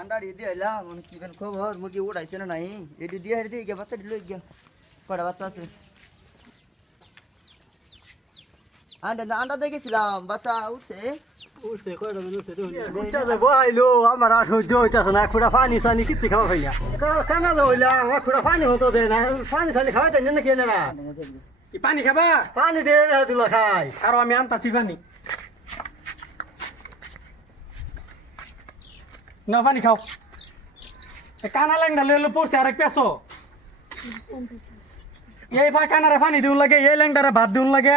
আন্ডা দিয়ে এলাম কি খবর মুরগি উড়াইছে না নাই এটি দিয়ে হেরে দিয়ে বাচ্চা দিল গিয়া কটা বাচ্চা আছে আন্ডা দিয়ে গেছিলাম বাচ্চা উঠছে উঠছে কয়টা উঠছে উঠছে যাবো আইলো আমার আর সহ্য হইতাছে না খুঁড়া পানি সানি কিচ্ছু খাওয়া খাই না কেনা হইলা আমার খুঁড়া পানি হতো দে না পানি সানি খাওয়াই দেন না কেন না কি পানি খাবা পানি দে দিল খাই আর আমি আনতাছি পানি না পানি খাও কানা ল্যাংডা লেলো পড়ছে আরেক পেছো এই ভাই কানারে পানি দিউন লাগে এই ল্যাংডারে ভাত দিউন লাগে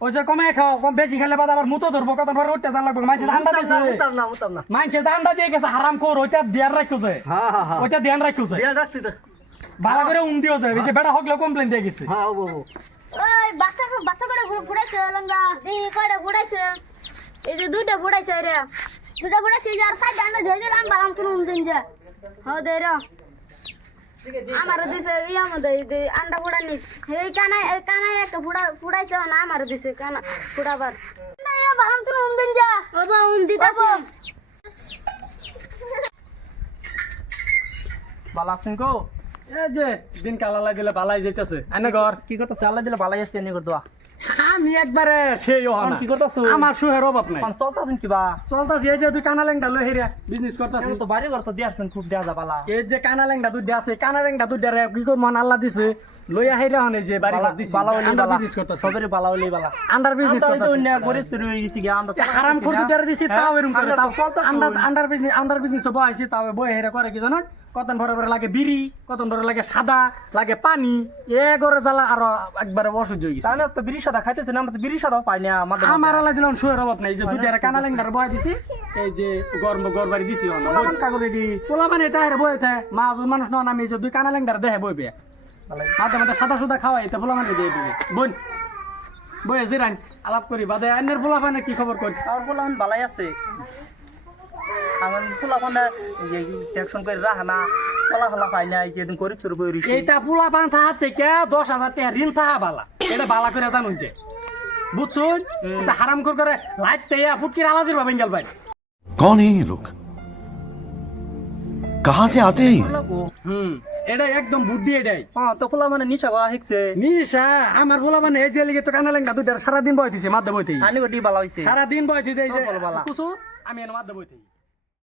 ওই যে কমে খাও কম বেশি খেলে বাদ আবার মুতো ধরবো কত পরে উঠতে যান লাগবে মানুষের আন্ডা দিয়েছে উতাম না মানুষের আন্ডা দিয়ে গেছে হারাম কর ওইটা ধ্যান রাখো যে ওইটা ধ্যান রাখো যে ভালো করে দিও যে এই যে বেটা হকলে কমপ্লেন দিয়ে গেছে ওই বাচ্চা করে ফুড়াইছে লঙ্গা এই কয়টা ফুড়াইছে এই যে দুইটা ফুড়াইছে রে দুইটা ফুড়াইছে আর সাইড আন্ডা দিয়ে দিলাম বালাম কোন দিন যা হ্যাঁ দে রে আমার দিছে ইয়া মধ্যে আন্ডা ফুড়ানি এই কানায় একটা ফুড়াইছে না আমার দিছে কানা ফুড়াবার বালাম কোন দিন যা বাবা দিতাছে বালা আছেন কো এই যে দিন কালা লাগিলে বালাই যাইতাছে আইনা ঘর কি করতেছে আল্লাহ দিলে ভালাই আছে এনে করতো আমি একবারে সেই হনা কি করতেছো আমার সুহের অভাব নাই চলতেছেন কিবা চলতাছি এই যে তুই কানা ল্যাংডা লই হেরিয়া বিজনেস করতাছি তো বাড়ি ঘর তো দিয়াছেন খুব দেয়া যা বালা এই যে কানা ল্যাংডা দুধ আছে কানা ল্যাংডা দুধ রে কি করব আল্লাহ দিছে লইয়া হেরিয়া হনে যে বাড়ি ঘর দিছি বালা হইলি আন্ডার বালা বিজনেস করতাছি সবের বালা হইলি বালা আন্ডার বিজনেস আমরা তো করতাছি অন্য গরিব চুরি হয়ে গেছি গিয়া আমরা হারাম করে দুধ দিছি তাও এরকম করে তাও আন্ডার আন্ডার বিজনেস বহাইছি তাও বই হেরা করে কি জানেন কতন ভরে ভরে লাগে বিড়ি কতন ভরে লাগে সাদা লাগে পানি এ করে জ্বালা আর একবারে অসহ্য হয়ে গেছে তাহলে তো বিড়ি সাদা খাইতেছেন আমরা তো বিড়ি সাদাও পাই না আমাদের আমার আলা দিলাম শুয়ের অভাব নাই এই যে দুইটা কানা ল্যাংডার বহাই দিছি এই যে গরবারি দিছি কাগজ রেডি পোলা মানে তাহের বই থাকে মাছ মানুষ নন আমি এই যে দুই কানা ল্যাংডার দেহে বইবে মাঝে মাঝে সাদা সুদা খাওয়াই তো পোলা মানে দিয়ে দিবে বোন বই জিরান আলাপ করি বাদে আইনের পোলা মানে কি খবর কই আর বললাম ভালাই আছে আমার ফুলা পান্ডা টেকশন করে রাখা না ফলা পাই না যেদিন গরিব চুরি বই রইছে এইটা পোলা পান থাকা থেকে 10,000 টাকা ঋণ থাকা বালা এটা বালা করে জানুন যে বুঝছুন এটা হারাম করে লাইট তেয়া ফুটকির আলাজির বাবেন গেল ভাই कौन है ये लोग कहाँ से आते हैं ये? এটা একদম বুদ্ধি এটাই হ্যাঁ তো ফুলা মানে নিশা গা শিখছে নিশা আমার পোলা মানে এই যে লিগে তো কানা লেঙ্গা দুইটা সারাদিন বইতেছে মাধ্যম বইতে আনি গটি ভালো হইছে সারাদিন বইতে এই যে সকল বালা। কুসু আমি এর মাধ্যম বইতে